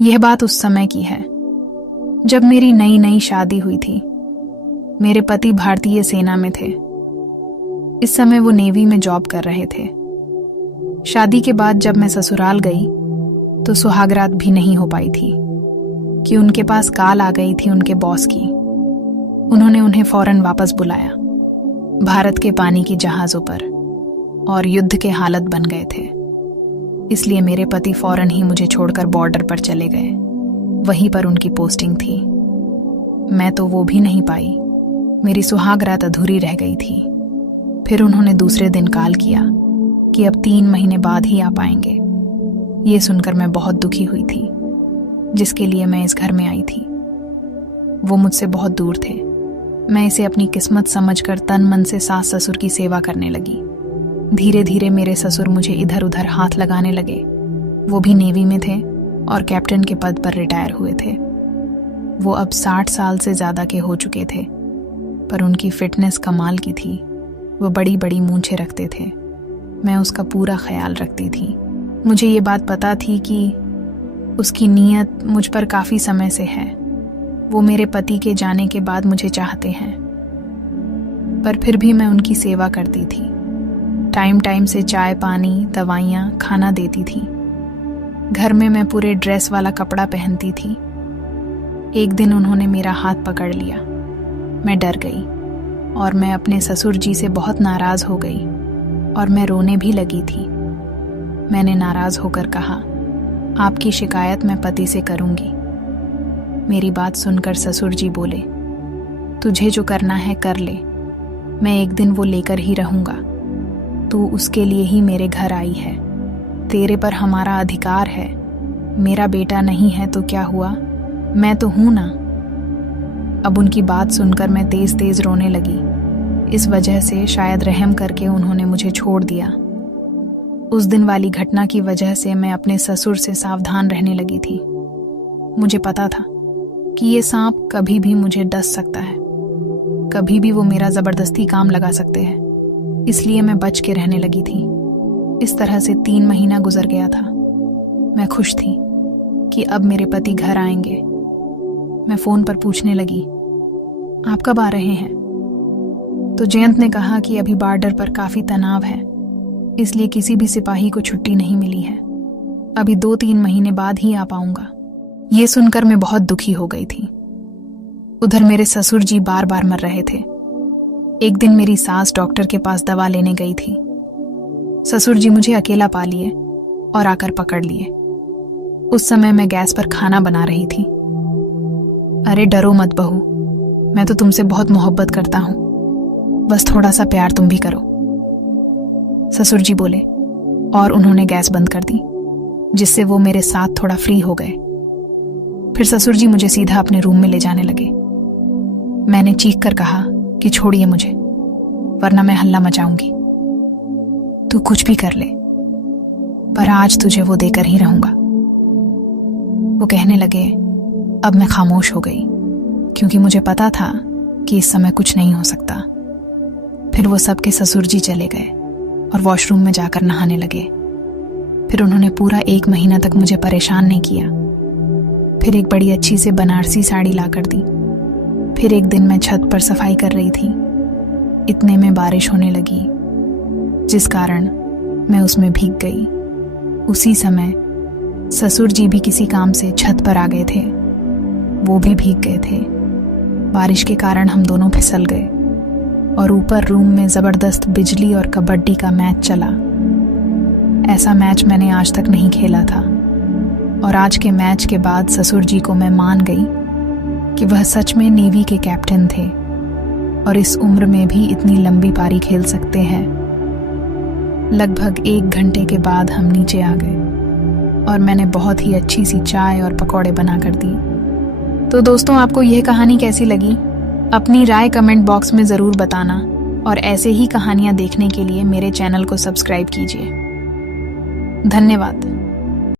यह बात उस समय की है जब मेरी नई नई शादी हुई थी। मेरे पति भारतीय सेना में थे। इस समय वो नेवी में जॉब कर रहे थे। शादी के बाद जब मैं ससुराल गई तो सुहागरात भी नहीं हो पाई थी कि उनके पास कॉल आ गई थी उनके बॉस की। उन्होंने उन्हें फौरन वापस बुलाया भारत के पानी की जहाजों पर, और युद्ध के हालत बन गए थे। इसलिए मेरे पति फौरन ही मुझे छोड़कर बॉर्डर पर चले गए। वहीं पर उनकी पोस्टिंग थी। मैं तो वो भी नहीं पाई। मेरी सुहागरात अधूरी रह गई थी। फिर उन्होंने दूसरे दिन कॉल किया कि अब 3 महीने बाद ही आ पाएंगे। ये सुनकर मैं बहुत दुखी हुई थी, जिसके लिए मैं इस घर में आई थी। वो मुझसे बहुत दूर थे। मैं इसे अपनी किस्मत समझकर तन मन से सास ससुर की सेवा करने लगी। धीरे धीरे मेरे ससुर मुझे इधर उधर हाथ लगाने लगे। वो भी नेवी में थे और कैप्टन के पद पर रिटायर हुए थे। वो अब 60 साल से ज्यादा के हो चुके थे, पर उनकी फिटनेस कमाल की थी। वो बड़ी बड़ी मूंछें रखते थे। मैं उसका पूरा ख्याल रखती थी। मुझे ये बात पता थी कि उसकी नीयत मुझ पर काफी समय से है। वो मेरे पति के जाने के बाद मुझे चाहते हैं, पर फिर भी मैं उनकी सेवा करती थी। टाइम टाइम से चाय पानी, दवाइयाँ, खाना देती थी। घर में मैं पूरे ड्रेस वाला कपड़ा पहनती थी। एक दिन उन्होंने मेरा हाथ पकड़ लिया। मैं डर गई और मैं अपने ससुर जी से बहुत नाराज हो गई और मैं रोने भी लगी थी। मैंने नाराज होकर कहा, आपकी शिकायत मैं पति से करूंगी। मेरी बात सुनकर ससुर जी बोले, तुझे जो करना है कर ले, मैं एक दिन वो लेकर ही रहूंगा। तू उसके लिए ही मेरे घर आई है। तेरे पर हमारा अधिकार है। मेरा बेटा नहीं है तो क्या हुआ, मैं तो हूं ना। अब उनकी बात सुनकर मैं तेज तेज रोने लगी। इस वजह से शायद रहम करके उन्होंने मुझे छोड़ दिया। उस दिन वाली घटना की वजह से मैं अपने ससुर से सावधान रहने लगी थी। मुझे पता था कि ये सांप कभी भी मुझे डस सकता है, कभी भी वो मेरा जबरदस्ती काम लगा सकते हैं। इसलिए मैं बच के रहने लगी थी। इस तरह से 3 महीना गुजर गया था। मैं खुश थी कि अब मेरे पति घर आएंगे। मैं फोन पर पूछने लगी, आप कब आ रहे हैं? तो जयंत ने कहा कि अभी बॉर्डर पर काफी तनाव है, इसलिए किसी भी सिपाही को छुट्टी नहीं मिली है। अभी 2-3 महीने बाद ही आ पाऊंगा। ये सुनकर मैं बहुत दुखी हो गई थी। उधर मेरे ससुर जी बार बार मर रहे थे। एक दिन मेरी सास डॉक्टर के पास दवा लेने गई थी। ससुर जी मुझे अकेला पा लिए और आकर पकड़ लिए। उस समय मैं गैस पर खाना बना रही थी। अरे डरो मत बहू, मैं तो तुमसे बहुत मोहब्बत करता हूं, बस थोड़ा सा प्यार तुम भी करो, ससुर जी बोले, और उन्होंने गैस बंद कर दी, जिससे वो मेरे साथ थोड़ा फ्री हो गए। फिर ससुर जी मुझे सीधा अपने रूम में ले जाने लगे। मैंने चीख कर कहा कि छोड़िए मुझे, वरना मैं हल्ला मचाऊंगी। तू कुछ भी कर ले, पर आज तुझे वो देकर ही रहूंगा। वो कहने लगे। अब मैं खामोश हो गई, क्योंकि मुझे पता था कि इस समय कुछ नहीं हो सकता। फिर वो सबके ससुर जी चले गए और वॉशरूम में जाकर नहाने लगे। फिर उन्होंने पूरा 1 महीना तक मुझे परेशान नहीं किया। फिर एक बड़ी अच्छी से बनारसी साड़ी ला कर दी। फिर एक दिन मैं छत पर सफाई कर रही थी। इतने में बारिश होने लगी, जिस कारण मैं उसमें भीग गई। उसी समय ससुर जी भी किसी काम से छत पर आ गए थे। वो भी भीग गए थे। बारिश के कारण हम दोनों फिसल गए और ऊपर रूम में जबरदस्त बिजली और कबड्डी का मैच चला। ऐसा मैच मैंने आज तक नहीं खेला था, और आज के मैच के बाद ससुर जी को मैं मान गई कि वह सच में नेवी के कैप्टन थे और इस उम्र में भी इतनी लंबी पारी खेल सकते हैं। लगभग 1 घंटे के बाद हम नीचे आ गए और मैंने बहुत ही अच्छी सी चाय और पकौड़े बना कर दिए। तो दोस्तों, आपको यह कहानी कैसी लगी? अपनी राय कमेंट बॉक्स में ज़रूर बताना, और ऐसे ही कहानियाँ देखने के लिए मेरे चैनल को सब्सक्राइब कीजिए। धन्यवाद।